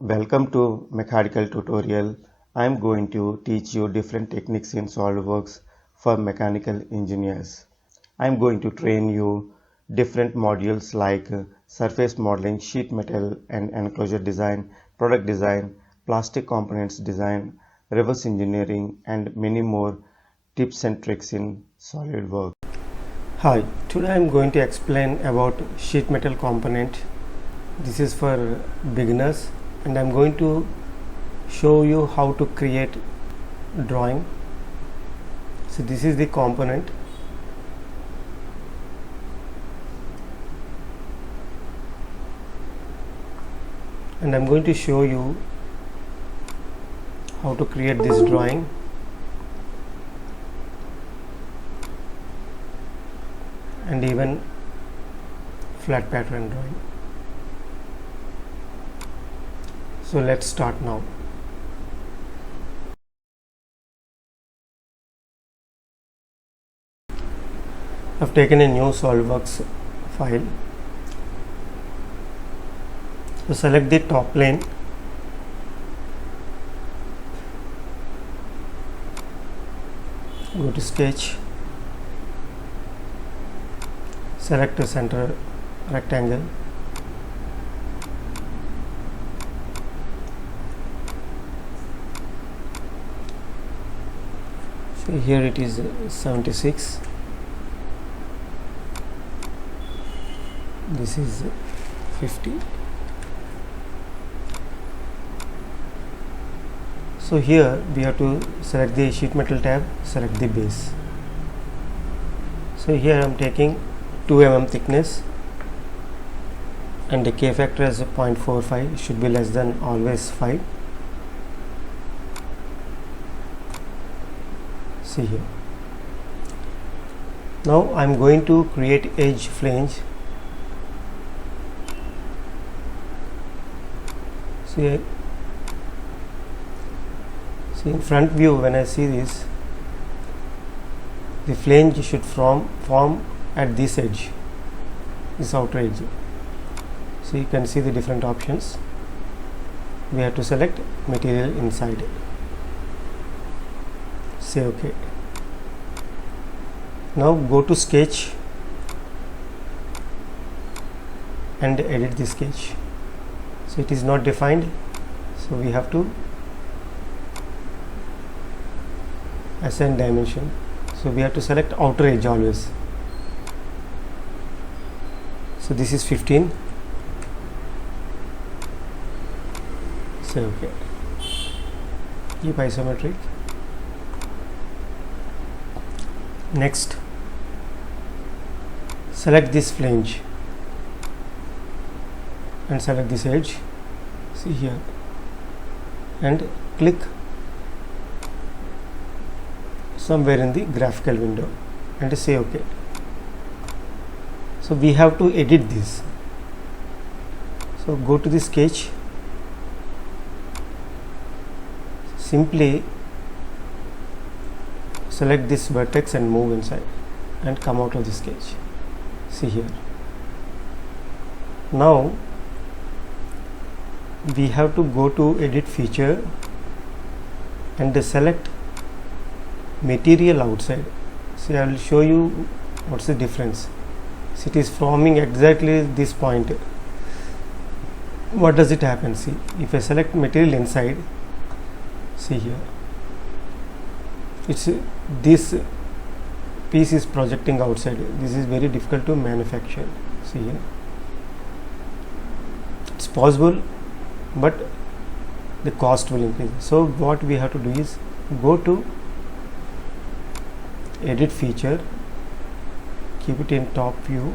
Welcome to mechanical tutorial. I am going to teach you different techniques in SolidWorks for mechanical engineers. I am going to train you different modules like surface modeling, sheet metal and enclosure design, product design, plastic components design, reverse engineering and many more tips and tricks in SolidWorks. Hi, today I am going to explain about sheet metal component. This is for beginners and I am going to show you how to create drawing. So this is the component. And I am going to show you how to create this drawing. And even flat pattern drawing. So let's start now. I've taken a new SolidWorks file. So select the top plane. Go to sketch. Select the center rectangle. So here it is 76. This is 50. So here we have to select the sheet metal tab, select the base. So here I am taking 2 mm thickness and the K factor is 0.45, should be less than always 5. See here. Now I am going to create edge flange. See in front view, when I see this, the flange should form at this edge, this outer edge. So you can see the different options. We have to select material inside. Say OK. Now go to sketch and edit the sketch. So it is not defined, so we have to assign dimension. So we have to select outer edge always. So this is 15. Say OK. Keep isometric. Next, select this flange and select this edge. See here and click somewhere in the graphical window and say OK. So we have to edit this. So go to the sketch, simply select this vertex and move inside and come out of the sketch. See here. Now we have to go to edit feature and select material outside. See, I will show you what's the difference. See, it is forming exactly this point. What does it happen? See, if I select material inside, see here, it's this piece is projecting outside. This is very difficult to manufacture. See here, it's possible, but the cost will increase. So what we have to do is go to edit feature, keep it in top view,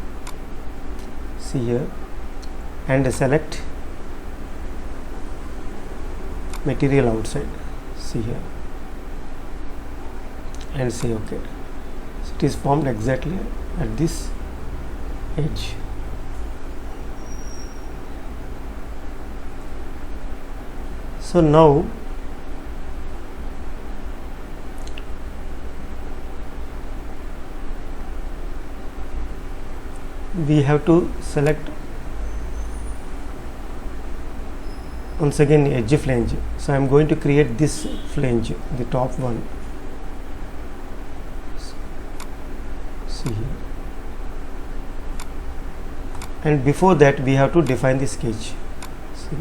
see here, and select material outside. See here and say OK. So it is formed exactly at this edge. So now we have to select once again edge flange. So I am going to create this flange, the top one. See here. And before that we have to define the sketch. See.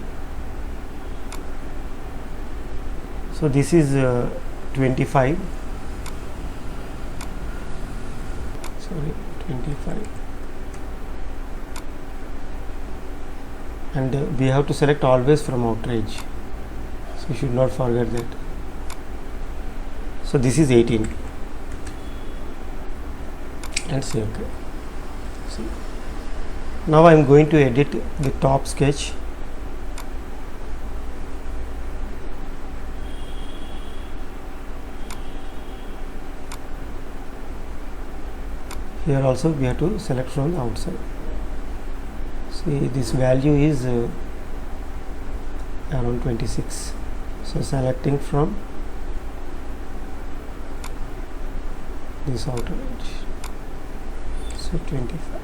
So this is 25. Sorry, 25. And we have to select always from outer edge, so you should not forget that. So this is 18 and say OK. See. Now I am going to edit the top sketch. Here also we have to select from the outside. See, this value is around 26. So selecting from this outer edge. So 25.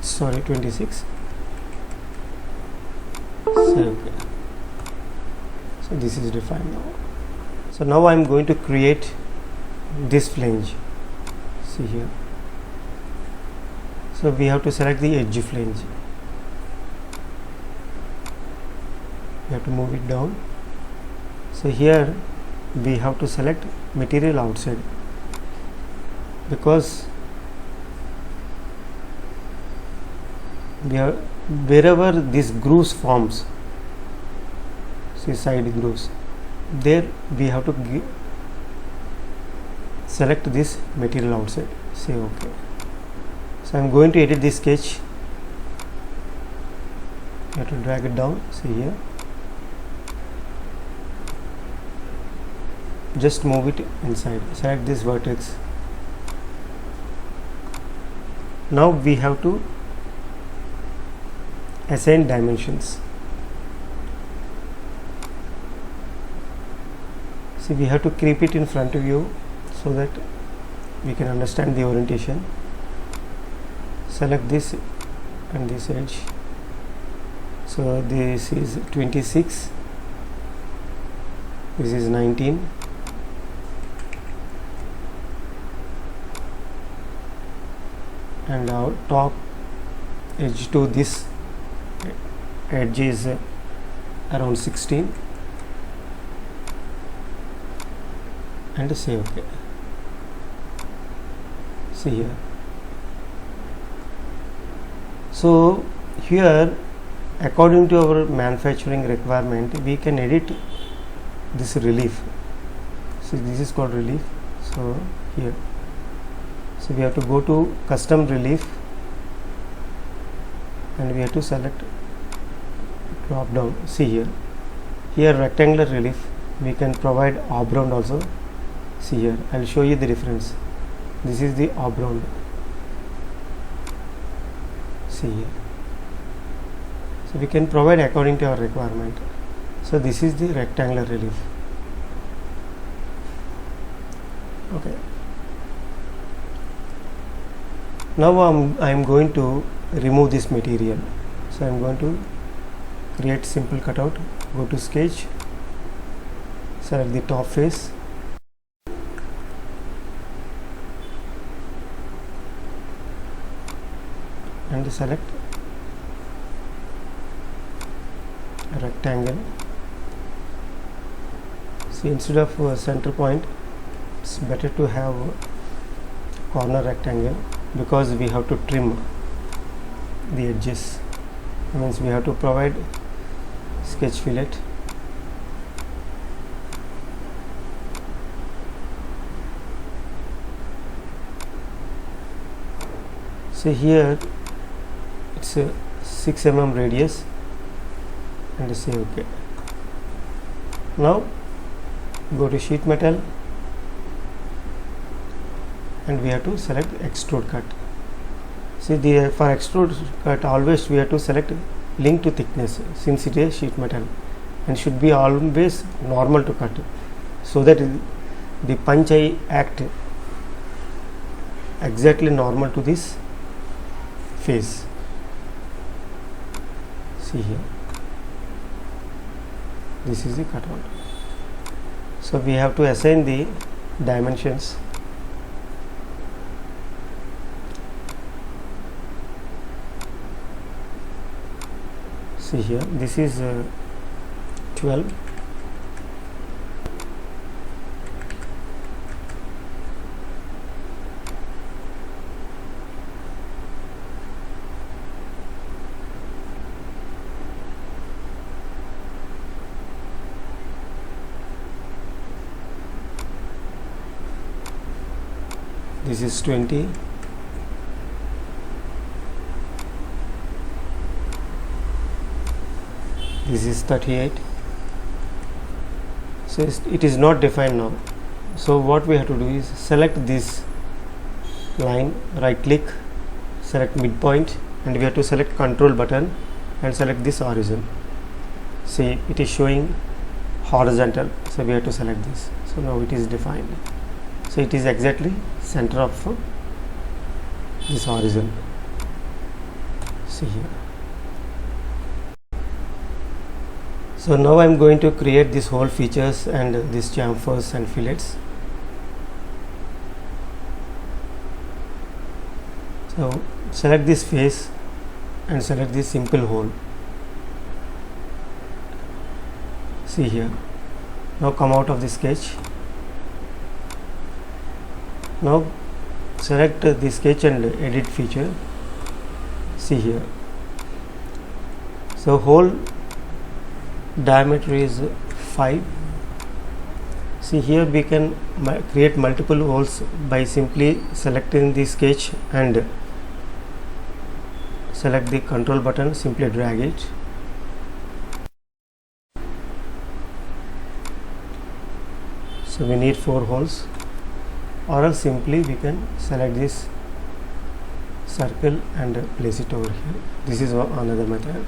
Sorry, 26. So, okay. So this is defined now. So now I am going to create this flange. See here. So we have to select the edge flange. We have to move it down. So here we have to select material outside, because we are wherever this grooves forms, see side grooves, there we have to select this material outside. Say OK. So I am going to edit this sketch. You have to drag it down. See here. Just move it inside. Select this vertex. Now we have to assign dimensions. See, we have to keep it in front of you so that we can understand the orientation. Select this and this edge. So this is 26, this is 19, and our top edge to this edge is around 16, and say OK. See here. So here, according to our manufacturing requirement, we can edit this relief. So this is called relief. So here, so we have to go to custom relief, and we have to select drop down. See here. Here rectangular relief, we can provide oblong also. See here, I will show you the difference. This is the oblong. See here. So we can provide according to our requirement. So this is the rectangular relief. Okay. Now I am going to remove this material. So I am going to create simple cutout. Go to sketch. Select the top face. And select a rectangle. See, instead of a center point, it's better to have a corner rectangle, because we have to trim the edges. Means we have to provide sketch fillet. So here it's a 6 mm radius, and say OK. Now go to sheet metal, and we have to select extrude cut. See, for extrude cut always we have to select link to thickness, since it is sheet metal, and should be always normal to cut, so that the punch eye act exactly normal to this face. See here, this is the cutout. So we have to assign the dimensions. See here, this is 12. This is 20. This is 38. So it is not defined now. So what we have to do is select this line, right click, select midpoint, and we have to select control button and select this horizon. See, it is showing horizontal, so we have to select this. So now it is defined. So it is exactly center of this horizon. See here. So now I am going to create this whole features and these chamfers and fillets. So select this face and select this simple hole. See here. Now come out of the sketch. Now select the sketch and edit feature. See here. So hole diameter is 5. See here, we can create multiple holes by simply selecting the sketch and select the control button, simply drag it. So we need 4 holes, or else simply we can select this circle and place it over here. This is another method.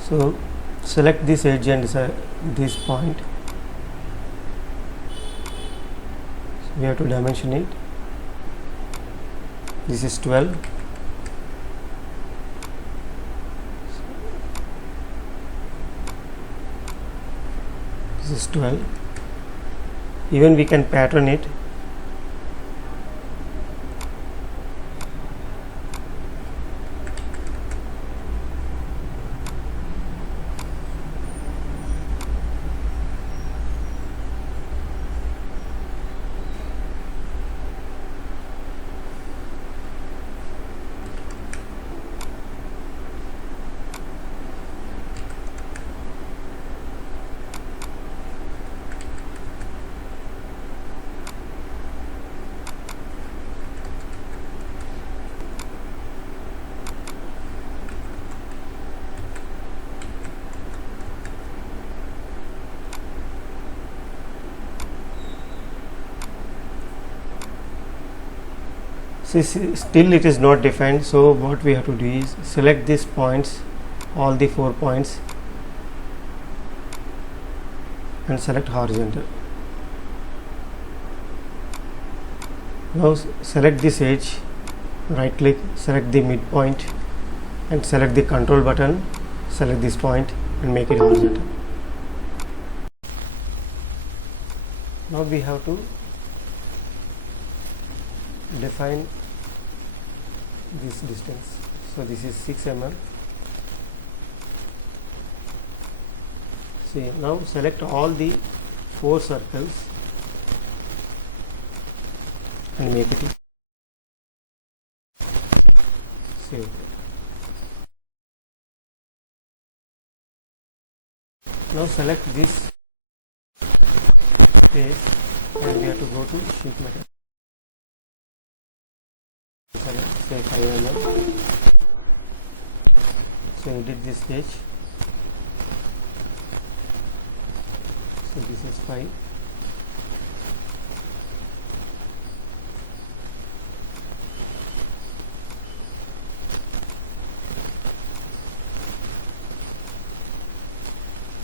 So select this edge and this point. So we have to dimension it. This is 12. This is 12. Even we can pattern it. Still it is not defined, so what we have to do is select these points, all the 4 points, and select horizontal. Now select this edge, right click, select the midpoint and select the control button, select this point and make it horizontal. Now we have to define this distance. So this is 6 mm. See, now select all the 4 circles and make it save. Now select this face and we have to go to sheet metal. Say 5 mm. So edit this sketch. So this is 5.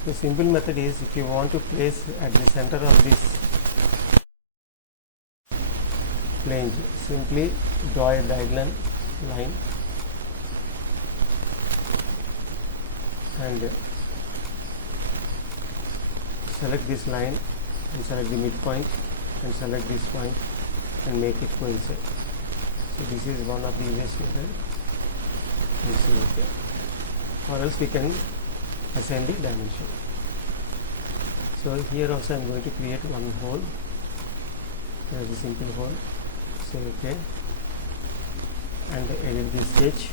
The simple method is, if you want to place at the center of this Flange, simply draw a diagonal line and select this line and select the midpoint and select this point and make it coincide. So this is one of the easiest method. You see okay. Or else we can assign the dimension. So here also I am going to create one hole. There is a simple hole. Say okay and edit this sketch.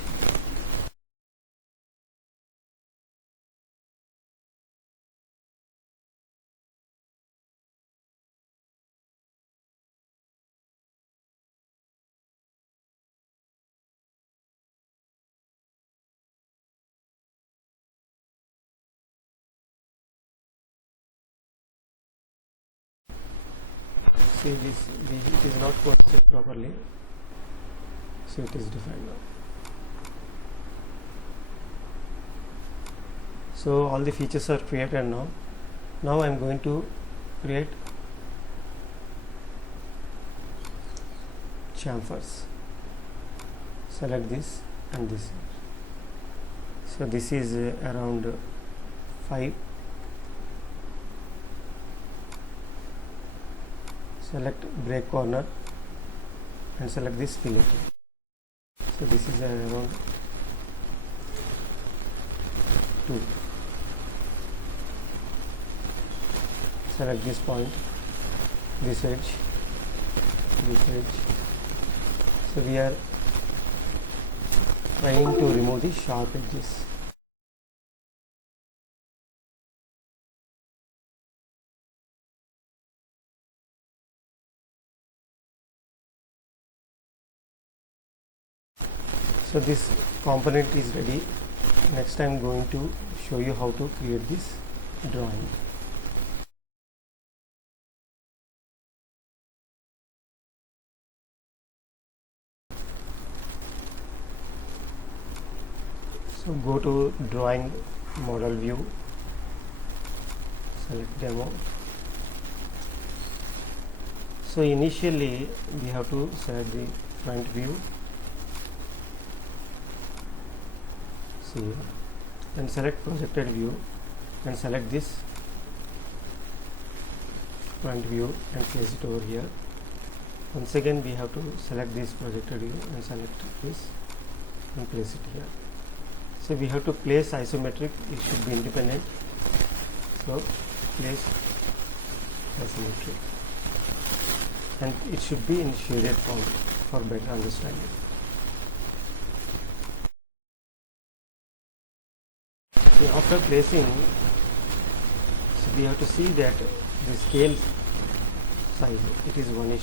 See this, it is not coincide properly, so it is defined now. So all the features are created now. Now I am going to create chamfers. Select this and this. So this is around 5. Select break corner and select this fillet. So this is around 2. Select this point, this edge, this edge. So we are trying to remove the sharp edges. So this component is ready. Next I am going to show you how to create this drawing. So go to drawing model view, select demo. So initially we have to select the front view, see, and select projected view and select this front view and place it over here. Once again we have to select this projected view and select this and place it here. So we have to place isometric, it should be independent. So place isometric and it should be in shaded form for better understanding. So after placing, so we have to see that the scale size, it is 1:1.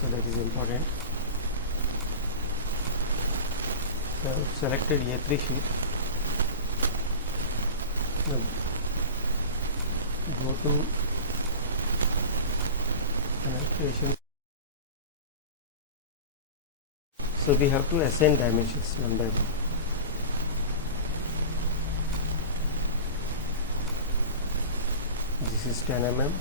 So that is important. So selected A3 sheet. Now go to annotation. So we have to assign dimensions one by one. This is 10 mm.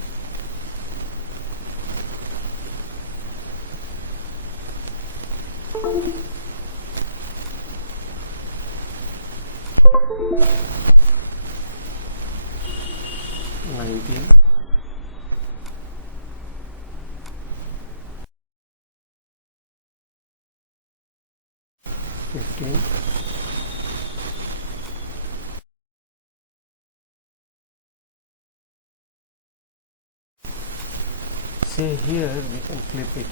Say here we can flip it.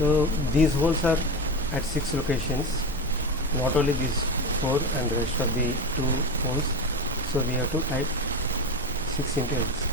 So these holes are at 6 locations, not only these 4 and the rest of the 2 holes. So we have to type 6 into X.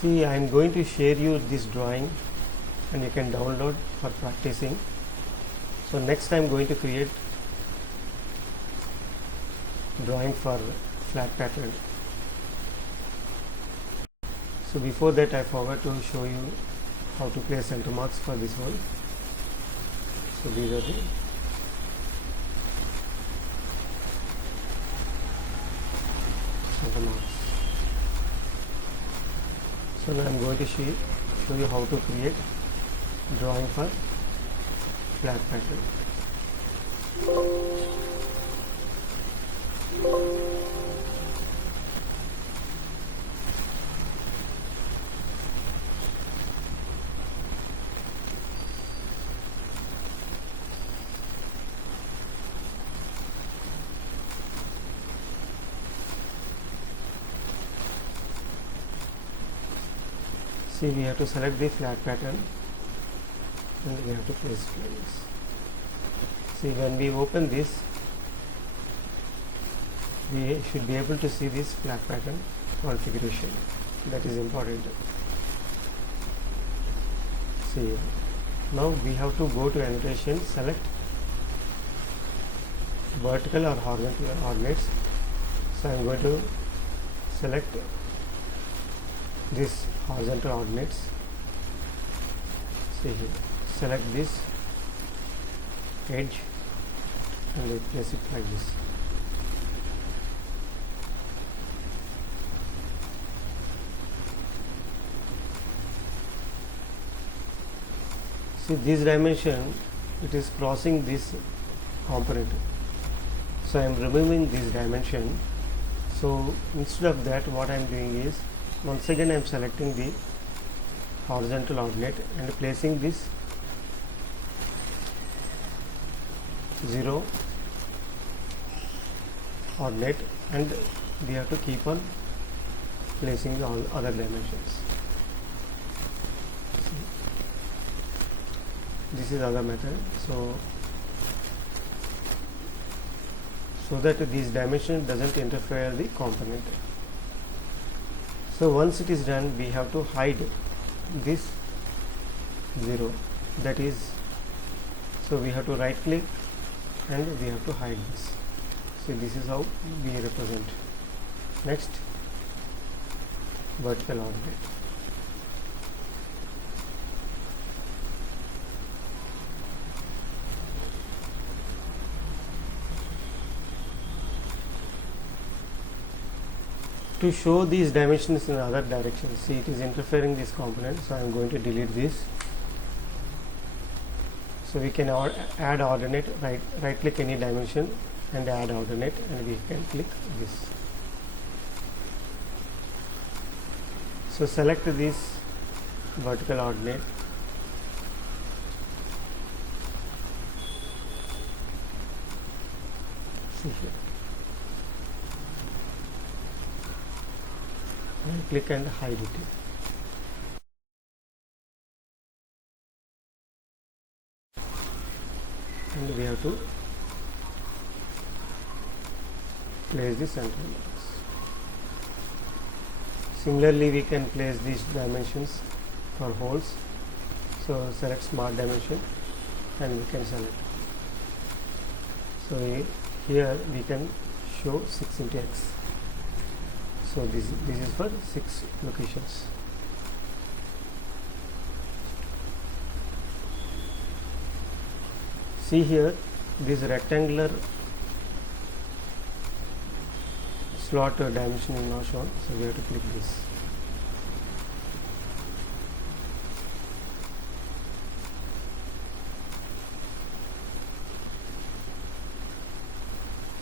See, I am going to share you this drawing and you can download for practicing. So next I am going to create drawing for flat pattern. So before that I forgot to show you how to place center marks for this hole. So these are the center marks. So now I am going to show you how to create drawing for flat pattern. See, we have to select the flat pattern and we have to place it like this. See, when we open this, we should be able to see this flat pattern configuration. That is important. See, now we have to go to annotation, select vertical or horizontal ordinates. So I am going to select this horizontal ordinates. See here, select this edge and I place it like this. See, this dimension, it is crossing this component, so I am removing this dimension. So instead of that, what I am doing is, once again I am selecting the horizontal ordinate and placing this 0 ordinate, and we have to keep on placing all other dimensions. This is other method, so that this dimension doesn't interfere the component. So once it is done, we have to hide this 0, that is, so we have to right click and we have to hide this. So this is how we represent. Next, vertical ordinate. To show these dimensions in other directions, see it is interfering this component, so I am going to delete this. So we can add ordinate, right click any dimension and add ordinate, and we can click this. So select this vertical ordinate, see here, and click and hide it. And we have to place the center marks. Similarly, we can place these dimensions for holes. So select smart dimension and we can select. So here we can show 6 into x. So this is for 6 locations. See here, this rectangular slot dimension is not shown, so we have to click this.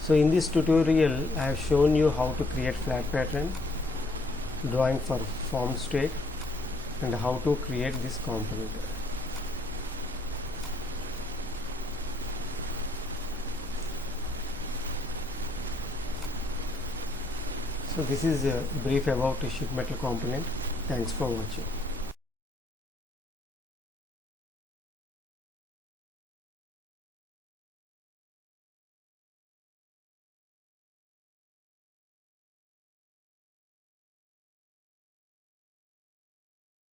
So in this tutorial, I have shown you how to create flat pattern, drawing for form state, and how to create this component. So this is a brief about a sheet metal component. Thanks for watching.